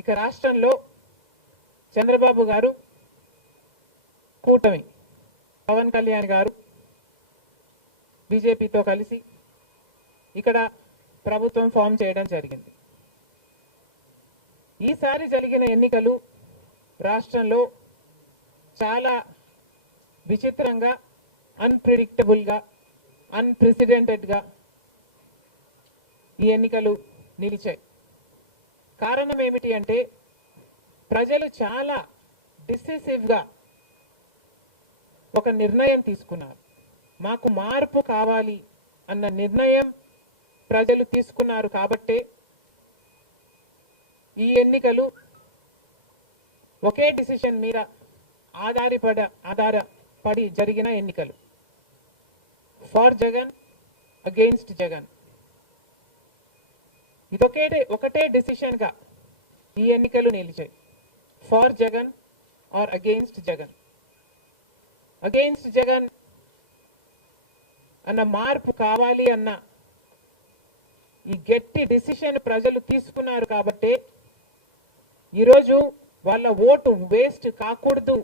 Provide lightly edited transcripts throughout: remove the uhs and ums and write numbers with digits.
ఇక రాష్ట్రంలో చంద్రబాబు గారు కూటమి పవన్ కళ్యాణ్ గారు బీజేపీతో కలిసి ఇక్కడ ప్రభుత్వం ఫామ్ చేయడం జరిగింది. ఈసారి జరిగిన ఎన్నికలు రాష్ట్రంలో చాలా విచిత్రంగా, అన్ప్రెడిక్టబుల్గా, అన్ప్రెసిడెంటెడ్గా ఈ ఎన్నికలు నిలిచాయి. కారణం ఏమిటి అంటే ప్రజలు చాలా డిసిసివ్గా ఒక నిర్ణయం తీసుకున్నారు. మాకు మార్పు కావాలి అన్న నిర్ణయం ప్రజలు తీసుకున్నారు కాబట్టే ఈ ఎన్నికలు ఒకే డిసిషన్ మీద ఆధారపడి జరిగిన ఎన్నికలు. For Jagan, against Jagan. ఇది ఒకటే డిసిషన్ గా ఈ ఎన్నికలు నిలిచాయి. For Jagan or against Jagan. Against Jagan అన్న మార్పు కావాలి అన్న ఈ గట్టి డిసిషన్ ప్రజలు తీసుకున్నారు కాబట్టి ఈరోజు వాళ్ళ ఓటు వేస్ట్ కాకూడదు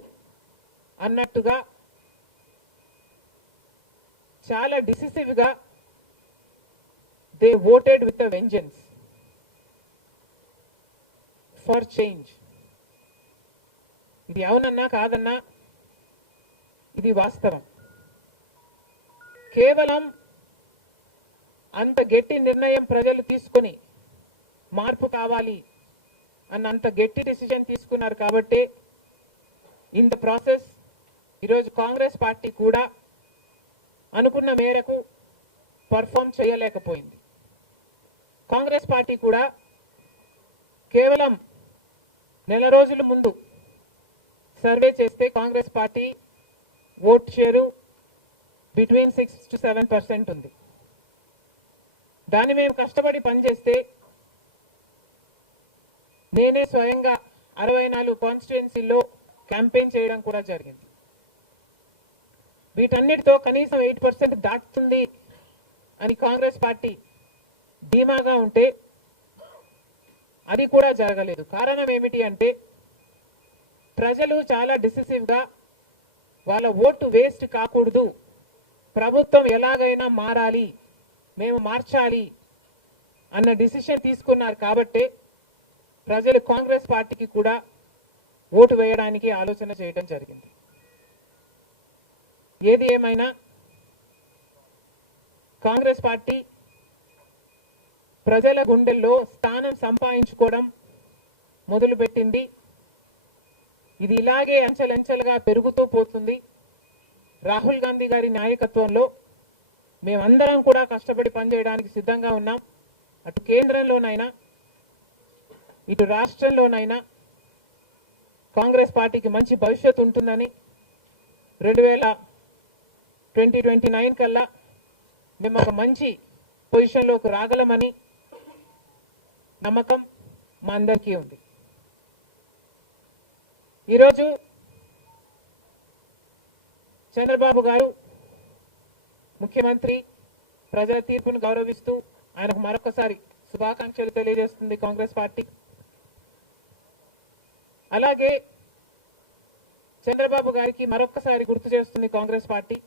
అన్నట్టుగా చాలా డిసిసివ్ గా they voted with a vengeance for change. ఇది అవునన్నా కాదన్నా ఇది వాస్తవం. కేవలం అంత గట్టి నిర్ణయం ప్రజలు తీసుకుని మార్పు కావాలి అన్న అంత గట్టి డిసిజన్ తీసుకున్నారు కాబట్టి ఇన్ ద ప్రాసెస్ ఈరోజు కాంగ్రెస్ పార్టీ కూడా అనుకున్న మేరకు పర్ఫామ్ చేయలేకపోయింది. కాంగ్రెస్ పార్టీ కూడా కేవలం నెల రోజుల ముందు సర్వే చేస్తే Congress party vote share between 6 to 7% ఉంది. దాన్ని మేము కష్టపడి పనిచేస్తే నేనే స్వయంగా 64 కాన్స్టిట్యుయెన్సీల్లో క్యాంపెయిన్ చేయడం కూడా జరిగింది. వీటన్నిటితో కనీసం 8% దాటుతుంది అని కాంగ్రెస్ పార్టీ ధీమాగా ఉంటే అది కూడా జరగలేదు. కారణం ఏమిటి అంటే ప్రజలు చాలా డిసిసివ్గా వాళ్ళ ఓటు వేస్ట్ కాకూడదు, ప్రభుత్వం ఎలాగైనా మారాలి, మేము మార్చాలి అన్న డిసిషన్ తీసుకున్నారు కాబట్టి ప్రజలు కాంగ్రెస్ పార్టీకి కూడా ఓటు వేయడానికి ఆలోచన చేయడం జరిగింది. ఏది ఏమైనా కాంగ్రెస్ పార్టీ ప్రజల గుండెల్లో స్థానం సంపాదించుకోవడం మొదలుపెట్టింది. ఇది ఇలాగే అంచెలంచెలుగా పెరుగుతూ పోతుంది. రాహుల్ గాంధీ గారి నాయకత్వంలో మేమందరం కూడా కష్టపడి పనిచేయడానికి సిద్ధంగా ఉన్నాం. అటు కేంద్రంలోనైనా ఇటు రాష్ట్రంలోనైనా కాంగ్రెస్ పార్టీకి మంచి భవిష్యత్తు ఉంటుందని 2029 కల్లా మేము ఒక మంచి పొజిషన్లోకి రాగలమని నమ్మకం మా అందరికీ ఉంది. ఈరోజు చంద్రబాబు గారు ముఖ్యమంత్రి ప్రజల తీర్పును గౌరవిస్తూ ఆయనకు మరొకసారి శుభాకాంక్షలు తెలియజేస్తుంది కాంగ్రెస్ పార్టీ. అలాగే చంద్రబాబు గారికి మరొకసారి గుర్తు చేస్తుంది కాంగ్రెస్ పార్టీ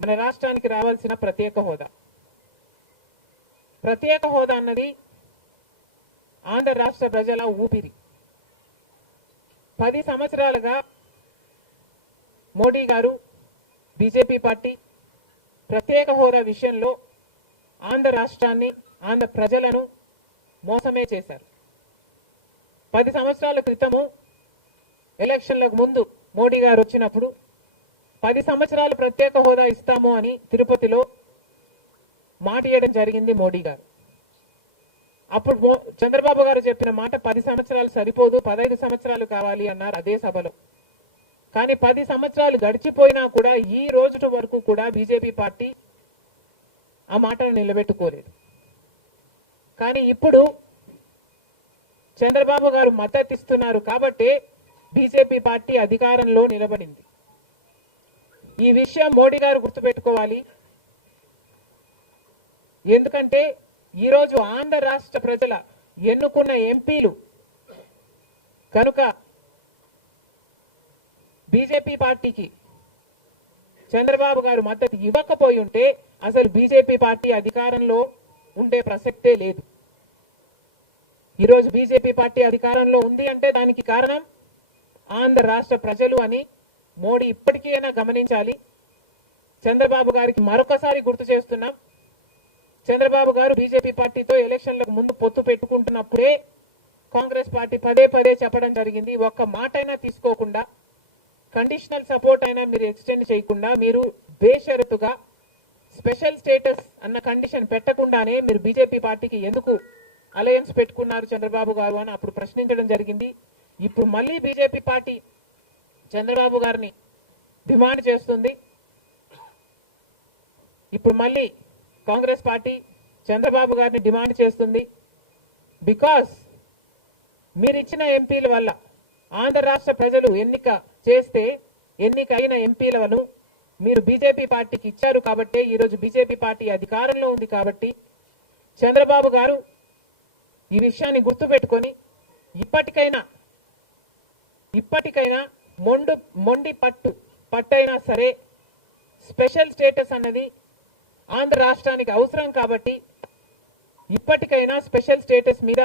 మన రాష్ట్రానికి రావాల్సిన ప్రత్యేక హోదా. ప్రత్యేక హోదా అన్నది ఆంధ్ర రాష్ట్ర ప్రజల ఊపిరి. 10 సంవత్సరాలుగా మోడీ గారు, బీజేపీ పార్టీ ప్రత్యేక హోదా విషయంలో ఆంధ్ర రాష్ట్రాన్ని, ఆంధ్ర ప్రజలను మోసమే చేశారు. 10 సంవత్సరాల క్రితము ఎలక్షన్లకు ముందు మోడీ గారు వచ్చినప్పుడు 10 సంవత్సరాలు ప్రత్యేక హోదా ఇస్తాము అని తిరుపతిలో మాట ఇవ్వడం జరిగింది మోడీ గారు. అప్పుడు చంద్రబాబు గారు చెప్పిన మాట 10 సంవత్సరాలు సరిపోదు, 15 సంవత్సరాలు కావాలి అన్నారు అదే సభలో. కానీ 10 సంవత్సరాలు గడిచిపోయినా కూడా ఈ రోజు వరకు కూడా బీజేపీ పార్టీ ఆ మాటను నిలబెట్టుకోలేదు. కానీ ఇప్పుడు చంద్రబాబు గారు మద్దతు ఇస్తున్నారు కాబట్టి బీజేపీ పార్టీ అధికారంలో నిలబడింది. ఈ విషయం మోడీ గారు గుర్తుపెట్టుకోవాలి. ఎందుకంటే ఈరోజు ఆంధ్ర రాష్ట్ర ప్రజల ఎన్నుకున్న ఎంపీలు కనుక బీజేపీ పార్టీకి చంద్రబాబు గారు మద్దతు ఇవ్వకపోయి ఉంటే అసలు బీజేపీ పార్టీ అధికారంలో ఉండే ప్రసక్తే లేదు. ఈరోజు బీజేపీ పార్టీ అధికారంలో ఉంది అంటే దానికి కారణం ఆంధ్ర రాష్ట్ర ప్రజలు అని మోడీ ఇప్పటికైనా గమనించాలి. చంద్రబాబు గారికి మరొకసారి గుర్తు చేస్తున్నాం, చంద్రబాబు గారు బీజేపీ పార్టీతో ఎలక్షన్లకు ముందు పొత్తు పెట్టుకుంటున్నప్పుడే కాంగ్రెస్ పార్టీ పదే పదే చెప్పడం జరిగింది, ఒక్క మాట అయినా తీసుకోకుండా, కండిషనల్ సపోర్ట్ అయినా మీరు ఎక్స్టెండ్ చేయకుండా, మీరు బేషరతుగా స్పెషల్ స్టేటస్ అన్న కండిషన్ పెట్టకుండానే మీరు బీజేపీ పార్టీకి ఎందుకు అలయన్స్ పెట్టుకున్నారు చంద్రబాబు గారు అని అప్పుడు ప్రశ్నించడం జరిగింది. ఇప్పుడు మళ్ళీ బీజేపీ పార్టీ చంద్రబాబు గారిని డిమాండ్ చేస్తుంది. ఇప్పుడు మళ్ళీ కాంగ్రెస్ పార్టీ చంద్రబాబు గారిని డిమాండ్ చేస్తుంది. బికాస్ మీరు ఇచ్చిన ఎంపీల వల్ల ఆంధ్ర రాష్ట్ర ప్రజలు ఎన్నిక చేస్తే ఎన్నికైన ఎంపీలను మీరు బీజేపీ పార్టీకి ఇచ్చారు కాబట్టి, ఈరోజు బీజేపీ పార్టీ అధికారంలో ఉంది కాబట్టి చంద్రబాబు గారు ఈ విషయాన్ని గుర్తుపెట్టుకొని ఇప్పటికైనా మొండి పట్టైనా సరే స్పెషల్ స్టేటస్ అన్నది ఆంధ్ర రాష్ట్రానికి అవసరం కాబట్టి ఇప్పటికైనా స్పెషల్ స్టేటస్ మీద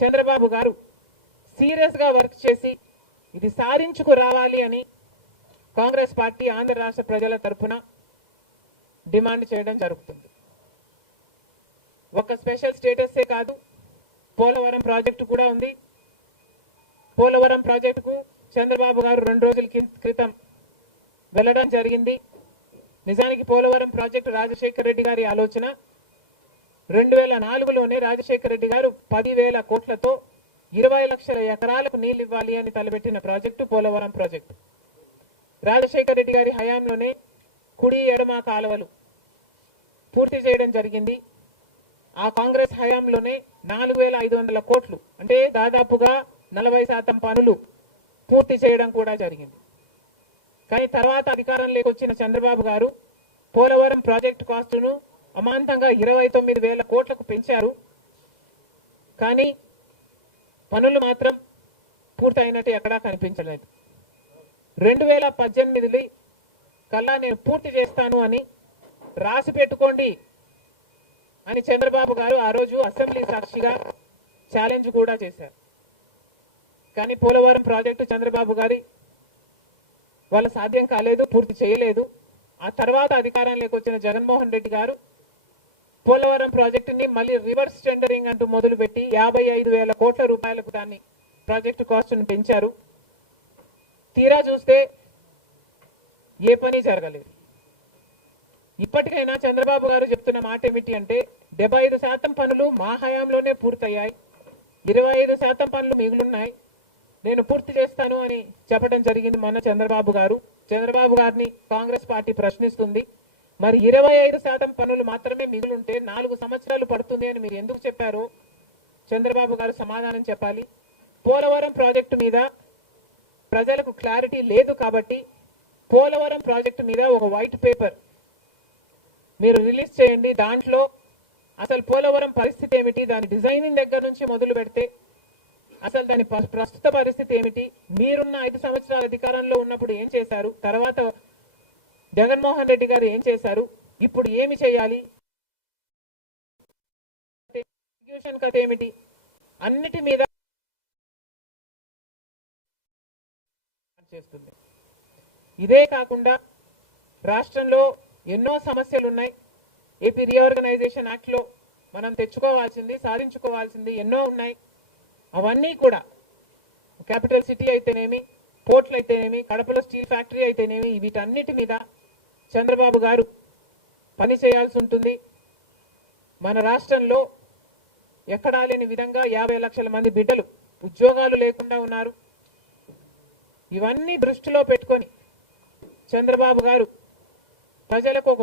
చంద్రబాబు గారు సీరియస్ గా వర్క్ చేసి ఇది సాధించుకు రావాలి అని కాంగ్రెస్ పార్టీ ఆంధ్ర రాష్ట్ర ప్రజల తరఫున డిమాండ్ చేయడం జరుగుతుంది. ఒక స్పెషల్ స్టేటసే కాదు, పోలవరం ప్రాజెక్టు కూడా ఉంది. పోలవరం ప్రాజెక్టుకు చంద్రబాబు గారు 2 రోజుల క్రితం వెళ్ళడం జరిగింది. నిజానికి పోలవరం ప్రాజెక్టు రాజశేఖర రెడ్డి గారి ఆలోచన. 2004లోనే రాజశేఖర రెడ్డి గారు 10,000 కోట్లతో 20 లక్షల ఎకరాలకు నీళ్లు ఇవ్వాలి అని తలపెట్టిన ప్రాజెక్టు పోలవరం ప్రాజెక్టు. రాజశేఖర రెడ్డి గారి హయాంలోనే కుడి ఎడమ కాలువలు పూర్తి చేయడం జరిగింది. ఆ కాంగ్రెస్ హయాంలోనే 4,500 కోట్లు అంటే దాదాపుగా 40% పనులు పూర్తి చేయడం కూడా జరిగింది. కానీ తర్వాత అధికారంలోకి వచ్చిన చంద్రబాబు గారు పోలవరం ప్రాజెక్టు కాస్టును అమాంతంగా 29,000 కోట్లకు పెంచారు. కానీ పనులు మాత్రం పూర్తయినట్టు ఎక్కడా కనిపించలేదు. 2018 కల్లా నేను పూర్తి చేస్తాను అని రాసి పెట్టుకోండి అని చంద్రబాబు గారు ఆ రోజు అసెంబ్లీ సాక్షిగా ఛాలెంజ్ కూడా చేశారు. కానీ పోలవరం ప్రాజెక్టు చంద్రబాబు గారి వాళ్ళ సాధ్యం కాలేదు, పూర్తి చేయలేదు. ఆ తర్వాత అధికారంలోకి వచ్చిన జగన్మోహన్ రెడ్డి గారు పోలవరం ప్రాజెక్టుని మళ్ళీ రివర్స్ టెండరింగ్ అంటూ మొదలుపెట్టి 55,000 కోట్ల రూపాయలకు దాన్ని ప్రాజెక్టు కాస్ట్ను పెంచారు. తీరా చూస్తే ఏ పని జరగలేదు. ఇప్పటికైనా చంద్రబాబు గారు చెప్తున్న మాట ఏమిటి అంటే 75% పనులు మా హయాంలోనే పూర్తయ్యాయి, 25% పనులు మిగులున్నాయి, నేను పూర్తి చేస్తాను అని చెప్పడం జరిగింది మొన్న చంద్రబాబు గారు. చంద్రబాబు గారిని కాంగ్రెస్ పార్టీ ప్రశ్నిస్తుంది, మరి 25% పనులు మాత్రమే మిగులుంటే 4 సంవత్సరాలు పడుతుంది అని మీరు ఎందుకు చెప్పారో చంద్రబాబు గారు సమాధానం చెప్పాలి. పోలవరం ప్రాజెక్టు మీద ప్రజలకు క్లారిటీ లేదు కాబట్టి పోలవరం ప్రాజెక్టు మీద ఒక వైట్ పేపర్ మీరు రిలీజ్ చేయండి. దాంట్లో అసలు పోలవరం పరిస్థితి ఏమిటి, దాని డిజైనింగ్ దగ్గర నుంచి మొదలు పెడితే అసలు దాని ప్రస్తుత పరిస్థితి ఏమిటి, మీరున్న 5 సంవత్సరాల అధికారంలో ఉన్నప్పుడు ఏం చేశారు, తర్వాత జగన్మోహన్ రెడ్డి గారు ఏం చేశారు, ఇప్పుడు ఏమి చేయాలి, ఎగ్జిక్యూషన్ కథ ఏమిటి, అన్నిటి మీద చేస్తుంది. ఇదే కాకుండా రాష్ట్రంలో ఎన్నో సమస్యలు ఉన్నాయి. ఏపీ రీఆర్గనైజేషన్ యాక్ట్ లో మనం తెచ్చుకోవాల్సింది, సాధించుకోవాల్సింది ఎన్నో ఉన్నాయి. అవన్నీ కూడా క్యాపిటల్ సిటీ అయితేనేమి, పోర్ట్లు అయితేనేమి, కడపలో స్టీల్ ఫ్యాక్టరీ అయితేనేమి, వీటన్నిటి మీద చంద్రబాబు గారు పని చేయాల్సి ఉంటుంది. మన రాష్ట్రంలో ఎక్కడా లేని విధంగా 50 లక్షల మంది బిడ్డలు ఉద్యోగాలు లేకుండా ఉన్నారు. ఇవన్నీ దృష్టిలో పెట్టుకొని చంద్రబాబు గారు ప్రజలకు ఒక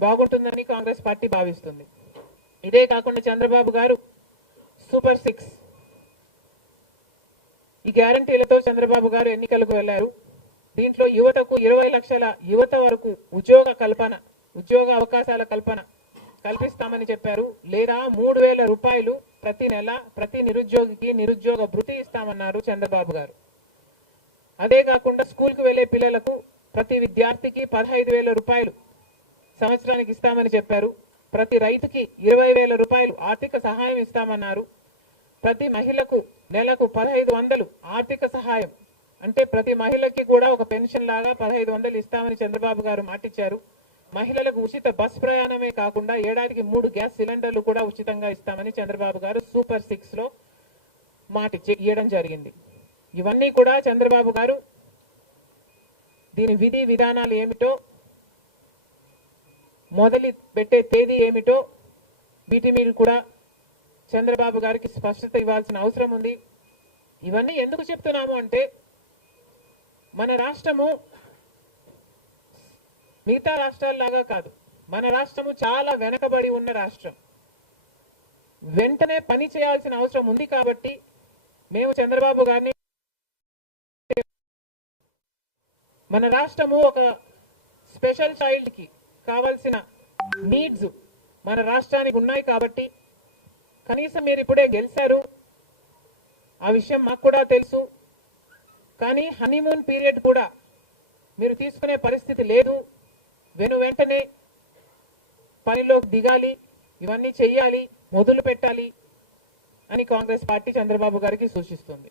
బాగుంటుందని కాంగ్రెస్ పార్టీ భావిస్తుంది. ఇదే కాకుండా చంద్రబాబు గారు సూపర్ 6 ఈ గ్యారంటీలతో చంద్రబాబు గారు ఎన్నికలకు వెళ్లారు. దీంట్లో యువతకు 20 లక్షల యువత వరకు ఉద్యోగ అవకాశాల కల్పన కల్పిస్తామని చెప్పారు. లేదా 3,000 రూపాయలు ప్రతి నెల ప్రతి నిరుద్యోగికి నిరుద్యోగ భృతి ఇస్తామన్నారు చంద్రబాబు గారు. అదే కాకుండా స్కూల్కి వెళ్లే పిల్లలకు ప్రతి విద్యార్థికి 15,000 రూపాయలు సంవత్సరానికి ఇస్తామని చెప్పారు. ప్రతి రైతుకి 20,000 రూపాయలు ఆర్థిక సహాయం ఇస్తామన్నారు. ప్రతి మహిళకు నెలకు 1,500 ఆర్థిక సహాయం, అంటే ప్రతి మహిళకి కూడా ఒక పెన్షన్ లాగా 1,500 ఇస్తామని చంద్రబాబు గారు మాటిచ్చారు. మహిళలకు ఉచిత బస్ ప్రయాణమే కాకుండా ఏడాదికి 3 గ్యాస్ సిలిండర్లు కూడా ఉచితంగా ఇస్తామని చంద్రబాబు గారు సూపర్ 6 లో ఇవ్వడం జరిగింది. ఇవన్నీ కూడా చంద్రబాబు గారు దీని విధి విధానాలు ఏమిటో, మొదలు పెట్టే తేదీ ఏమిటో వీటి మీద కూడా చంద్రబాబు గారికి స్పష్టత ఇవ్వాల్సిన అవసరం ఉంది. ఇవన్నీ ఎందుకు చెప్తున్నాము అంటే, మన రాష్ట్రము మిగతా రాష్ట్రాల్లాగా కాదు. మన రాష్ట్రము చాలా వెనకబడి ఉన్న రాష్ట్రం. వెంటనే పని చేయాల్సిన అవసరం ఉంది కాబట్టి మేము చంద్రబాబు గారిని, మన రాష్ట్రము ఒక స్పెషల్ చైల్డ్ కి కావాల్సిన నీడ్స్ మన రాష్ట్రానికి ఉన్నాయి కాబట్టి, కనీసం మీరు ఇప్పుడే గెలిచారు, ఆ విషయం మాకు కూడా తెలుసు. కానీ హనీమూన్ పీరియడ్ కూడా మీరు తీసుకునే పరిస్థితి లేదు. వెంటనే పనిలోకి దిగాలి, ఇవన్నీ చెయ్యాలి, మొదలు పెట్టాలి అని కాంగ్రెస్ పార్టీ చంద్రబాబు గారికి సూచిస్తుంది.